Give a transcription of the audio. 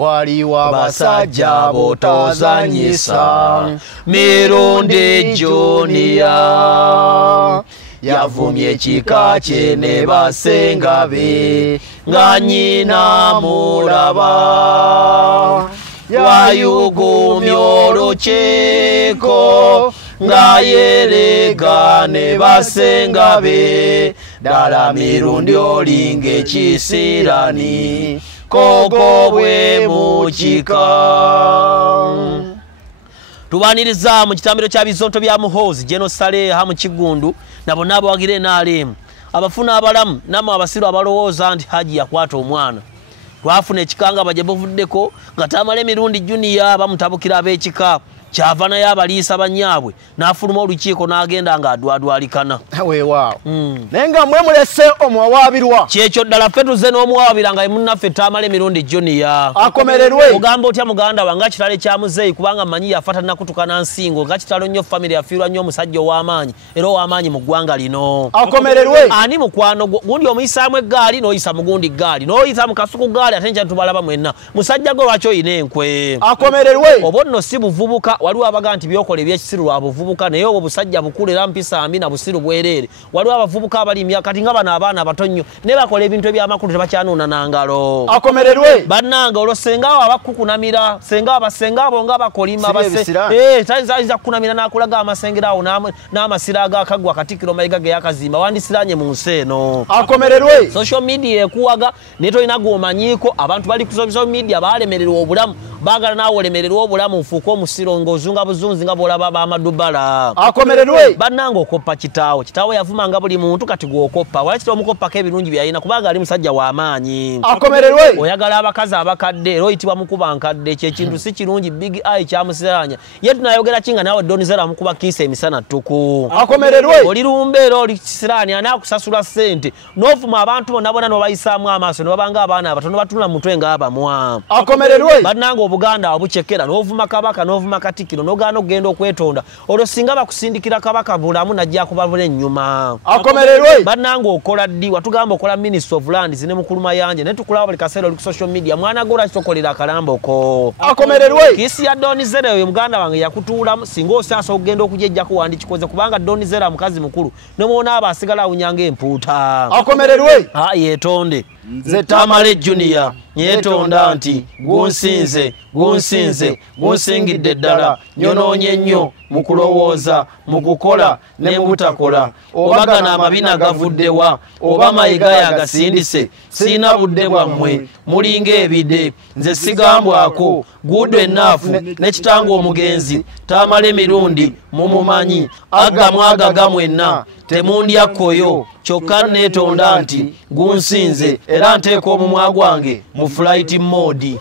waliwo abasajja botozanyisa mirundi Junior yavumye ekika kye ne basenga be nga nnyina mulaba wayugumya olukiiko nga yerega ne basenga be ddala mirundi olinga ekisirani koko bwe mukika. Tubaniriza mu kitambiro kya bizonto bya Muhoozi General Saleha mu Kigundu nabo nabo wagire nalemu abafuna abalamu namwe abasiru abalowooza nti Haji yakwata omwana twafuna ekikanga bajebuvuddeko nga tamale mirundi Junior bamutabukira ab'ekika kyavana yabaliisa banyaabwe n'afuluma olukiiko n'agenda nga adwadwalikana weewaawo nenga mwe mulese omwawabirwa kyekyo ddala ffe tuze n'omuwawabira nga munnaffe tamale mirundi Junior akomererwe ogamba otya muganda wange nga kitale kya muzeeyi kubanga manyi yafata nakutukana nsingo nga kitalo nnyo family yafiirwa nnyo omusajja ow'amaanyi era ow'amaanyi mu ggwanga lino akomererwe ani mukwano gundi omuyisaamu eggaali n'oyisa mugundi ggaali n'oyisa mu kasuku ggaali ate nkya tubalaba mwenna musajja gwe lwaki oyina enkwe akomererwe oba nno si buvubuka waliwo abaga nti byokola ebyekisiru lwa buvubuka naye obwo busajja bukulu era mpisa ambi na busiru bwereere waliwo abavubuka abali myaka kati nga bano abaana abato nnyo ne bakola ebintu eby'amakulu tebakyanuuna na ngalo akomererwe bannanga olwo sengawo abakukunamira sengawo abo nga bakolima tayinza kukunamira n'akulaga amasengero awo n'amasira agakagwa Katikkiro mayiga ge yakazimba wandisiranye mu nsi eno akomererwe social media ekuwaga naye tolina gwomanyiiko abantu bali ku social media balemererwa obulamu baagala naawe olemererwa obulamu nfuuka omusiro ng'ozunga buzunzi nga bw'olaba b'amadubala akomererwe bannanga okoppa kitaawo yavumanga buli muntu kati gw'okoppa wala kitaawo mukoppako ebirungi byalina kubanga ali musajja w'amaanyi akomererwe oyagala abakazi abakadde era oyitibwa mukuba nkadde kyekintu si kirungi big eye kyamusiranya ye tunayogera kinga naawe Donizera mukuba kiisa emisana ttuku akomererwe oli lumbeera oli kisirani anaakusasula ssente n'ovuma abantu bonna n'obayisaamu amaaso ne babanga abaana abatono batuna mu mutwe ng'abamwa akomererwe bannanga Obuganda wabucekera n'ovuma Kabaka n'ovuma Katikkiro n'ogaana okugenda okwetonda olwo singa bakusindikira Kabaka bulamu najja kubabula ennyuma akomererwe bannanga okola ddi watugamba okola Ministry of Lands ne mukuluma yanje ne tukulaba buli kaseera oli ku social media mwana gora kitokolera akalamboko akomererwe kisi ya Donizera oyo muganda wange yakutuulamu singa osasa okugenda okujejjako wandikikoze kubanga Donizera mukazi mukulu nomwona abasigala awunyanga empuuta akomererwe yeetonde nze Tamale Junior nyetonda nti gunsingidde ddala nyonoonye nnyo mu kulowooza mu kukola ne mu butakola oba gano amabina gavuddewa oba mayiga yagasindise siina budde bwammwe mulinga ebide nze sigambwako good enough ne kitanga omugenzi Tamale mirundi mumumanyi agaga mwenna temundyakoyo kyokka neetonda nti gunsinze era nteeka omumwa gwange mu flight mode